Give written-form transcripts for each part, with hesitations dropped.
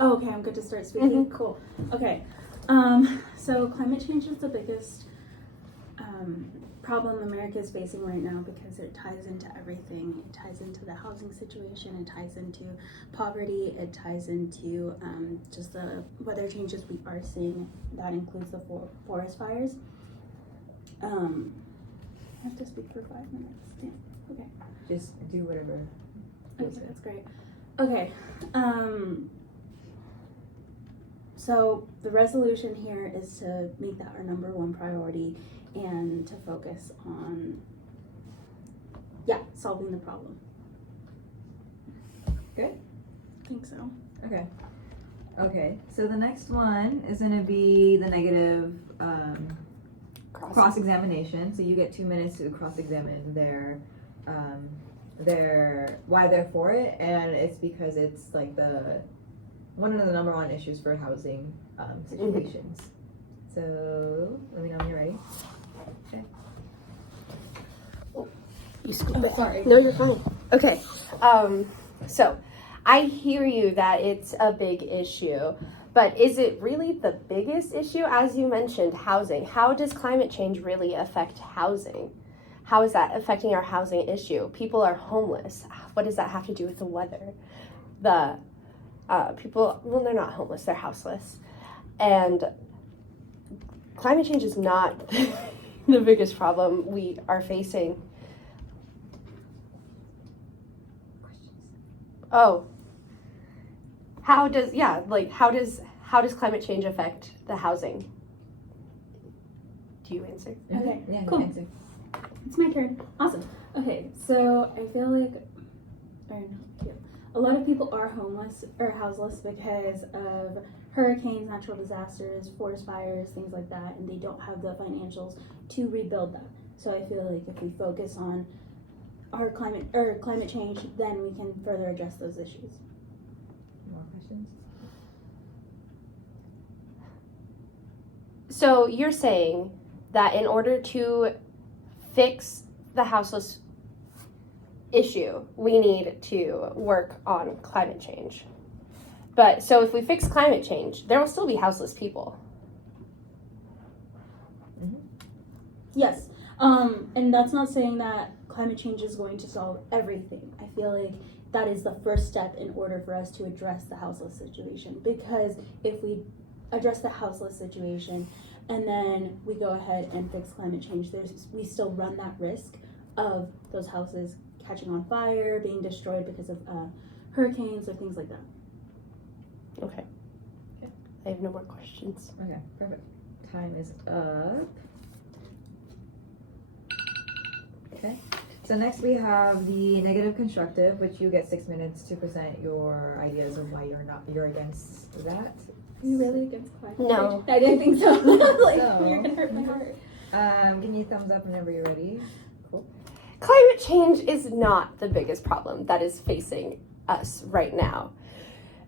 Oh, okay, I'm good to start speaking. Cool. Okay. So climate change is the biggest problem America is facing right now because it ties into everything. It ties into the housing situation, it ties into poverty, it ties into just the weather changes we are seeing. That includes the forest fires. I have to speak for 5 minutes. Damn. Okay. Just do whatever. Okay, that's great. Okay. So the resolution here is to make that our number one priority and to focus on, solving the problem. Good? I think so. Okay, so the next one is going to be the negative cross-examination. So you get 2 minutes to cross-examine their why they're for it, and it's because it's like one of the number one issues for housing situations. So let me know when you're ready. Okay. You scoop it. Sorry. No, you're fine. Okay. So I hear you that it's a big issue, but is it really the biggest issue? As you mentioned, housing. How does climate change really affect housing? How is that affecting our housing issue? People are homeless. What does that have to do with the weather? The people, well, they're not homeless, they're houseless. And climate change is not the biggest problem we are facing. Oh, how does climate change affect the housing? Do you answer? Okay. Yeah, Cool. answer. It's my turn. Awesome. Okay, so I feel like a lot of people are homeless or houseless because of hurricanes, natural disasters, forest fires, things like that, and they don't have the financials to rebuild that. So I feel like if we focus on our climate change, then we can further address those issues. More questions? So you're saying that in order to fix the houseless issue, we need to work on climate change. But so if we fix climate change, there will still be houseless people. Mm-hmm. Yes, and that's not saying that climate change is going to solve everything. I feel like that is the first step in order for us to address the houseless situation, because if we address the houseless situation and then we go ahead and fix climate change, we still run that risk of those houses catching on fire, being destroyed because of hurricanes or things like that. Okay. I have no more questions. Okay, perfect. Time is up. Okay. So next we have the negative constructive, which you get 6 minutes to present your ideas of why you're against that. Are you really against climate No. change? I didn't think so. Like, So- you're gonna hurt my heart. Give me a thumbs up whenever you're ready. Cool. Climate change is not the biggest problem that is facing us right now.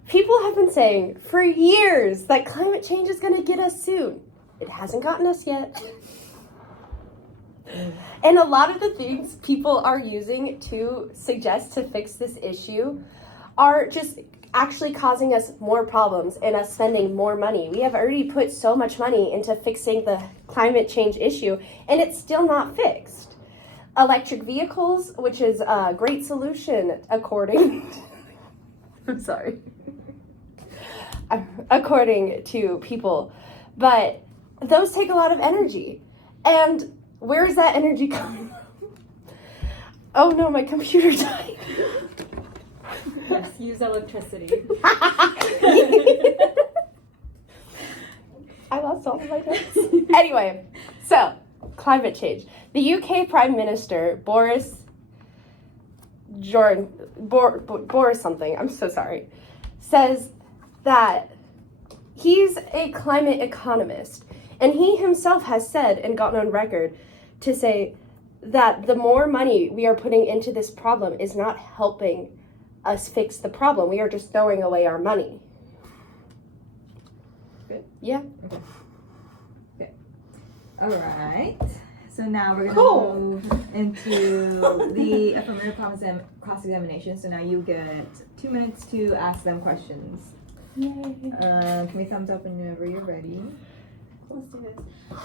People have been saying for years that climate change is going to get us soon. It hasn't gotten us yet. And a lot of the things people are using to suggest to fix this issue are just actually causing us more problems and us spending more money. We have already put so much money into fixing the climate change issue, and it's still not fixed. Electric vehicles, which is a great solution according to people, but those take a lot of energy. And where is that energy coming from? Oh no, my computer died. Yes, use electricity. I lost all of my notes. Anyway, so climate change. The UK Prime Minister Boris something, I'm so sorry, says that he's a climate economist, and he himself has said and gotten on record to say that the more money we are putting into this problem is not helping us fix the problem. We are just throwing away our money. Good? Yeah. Okay. All right. So now we're going to Cool. move into the affirmative cross-examination. So now you get 2 minutes to ask them questions. Yay. Can we thumbs up whenever you're ready? Let's do this.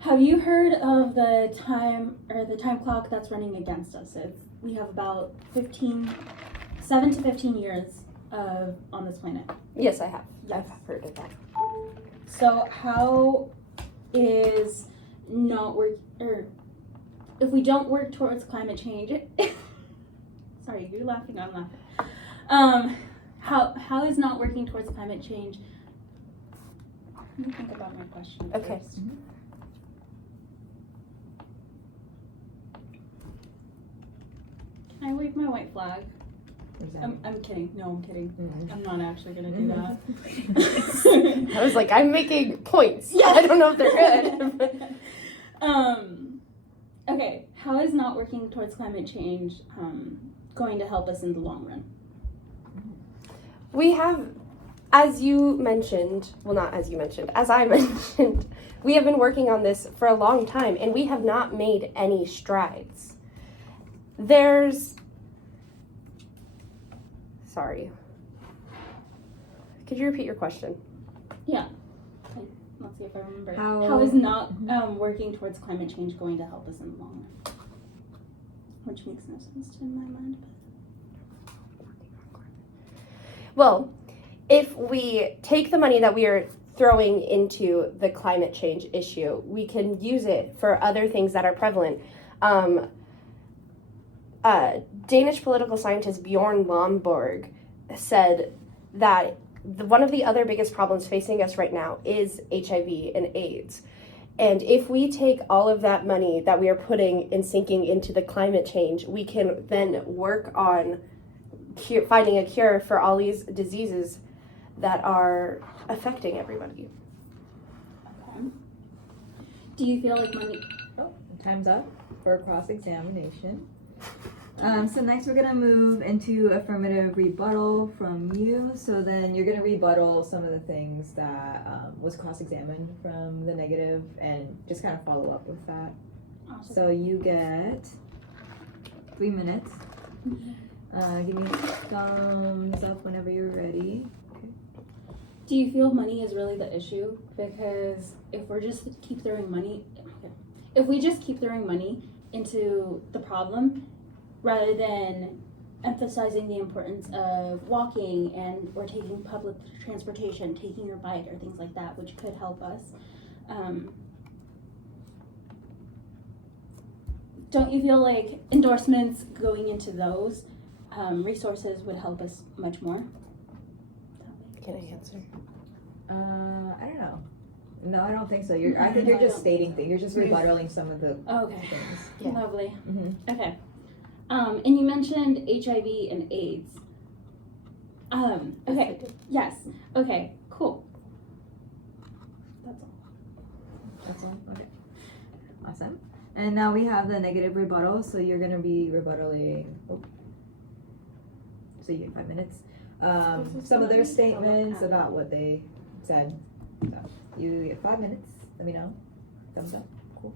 Have you heard of the time clock that's running against us? We have about 7 to 15 years on this planet. Yes, I have. Yes. I've heard of that. So how is not work, or if we don't work towards climate change, sorry, you're laughing, I'm laughing. How is not working towards climate change? Let me think about my question. Okay. First. Can I wave my white flag? I'm kidding. No, I'm kidding. Mhm. I'm not actually gonna do that. I was like, I'm making points. Yeah. I don't know if they're good. Okay, how is not working towards climate change going to help us in the long run? We have, as you mentioned, well, not as you mentioned, as I mentioned, we have been working on this for a long time and we have not made any strides. Sorry. Could you repeat your question? Yeah. Okay, let's see if I remember. How- How is not working towards climate change going to help us in the long run? Which makes no sense in my mind. Well, if we take the money that we are throwing into the climate change issue, we can use it for other things that are prevalent. Danish political scientist Bjorn Lomborg said that one of the other biggest problems facing us right now is HIV and AIDS. And if we take all of that money that we are putting and sinking into the climate change, we can then work on finding a cure for all these diseases that are affecting everybody. Okay. Do you feel like money? Oh, time's up for cross-examination. So next we're gonna move into affirmative rebuttal from you. So then you're gonna rebuttal some of the things that was cross-examined from the negative and just kind of follow up with that. Awesome. So you get 3 minutes. Give me a thumbs up whenever you're ready. Do you feel money is really the issue? Because if we just keep throwing money into the problem, rather than emphasizing the importance of walking or taking public transportation, taking your bike or things like that, which could help us, don't you feel like endorsements going into those resources would help us much more? Can I answer? I don't know. No, I don't think so. I think you're just stating things. You're just rebuttaling some of the Okay. things. Yeah. Lovely. Mm-hmm. Okay. And you mentioned HIV and AIDS. Okay. Yes. Okay. Cool. That's all. That's all? Okay. Awesome. And now we have the negative rebuttal. So you're going to be rebuttaling. Oh. So you get 5 minutes. Some of their statements about what they said. So you get 5 minutes. Let me know. Thumbs up. Cool.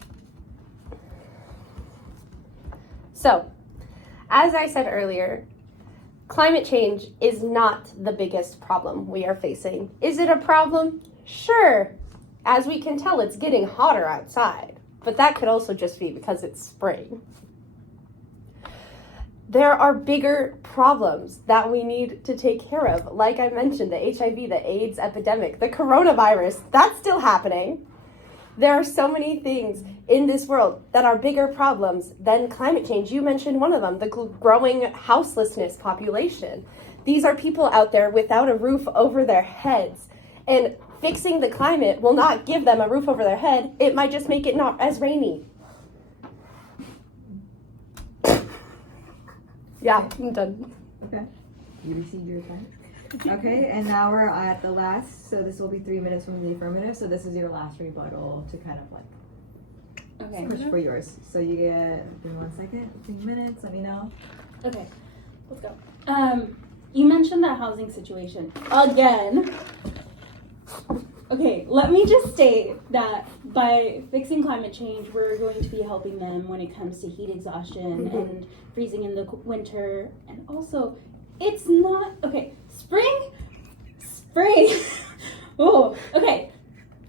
So, as I said earlier, climate change is not the biggest problem we are facing. Is it a problem? Sure. As we can tell, it's getting hotter outside, but that could also just be because it's spring. There are bigger problems that we need to take care of. Like I mentioned, the HIV, the AIDS epidemic, the coronavirus, that's still happening. There are so many things in this world that are bigger problems than climate change. You mentioned one of them, the growing houselessness population. These are people out there without a roof over their heads. And fixing the climate will not give them a roof over their head. It might just make it not as rainy. Yeah, I'm done. Okay. You received your time. Okay, and now we're at the last. So this will be 3 minutes from the affirmative. So this is your last rebuttal to kind of like Okay. push for yours. So you get, give me 1 second, 3 minutes, let me know. Okay. Let's go. You mentioned that housing situation again. Okay, let me just state that by fixing climate change, we're going to be helping them when it comes to heat exhaustion and freezing in the winter. And also, it's not, okay, spring spring. Oh, okay.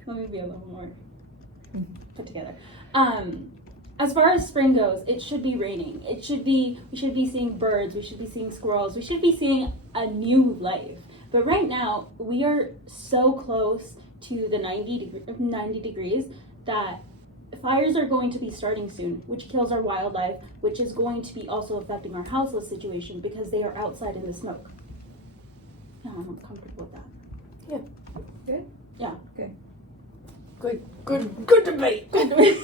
Let me be a little more put together. As far as spring goes, it should be raining. We should be seeing birds. We should be seeing squirrels. We should be seeing a new life. But right now, we are so close to the 90 degrees that fires are going to be starting soon, which kills our wildlife, which is going to be also affecting our houseless situation because they are outside in the smoke. Yeah, I'm comfortable with that. Good? Yeah. Okay. Good debate. Good debate.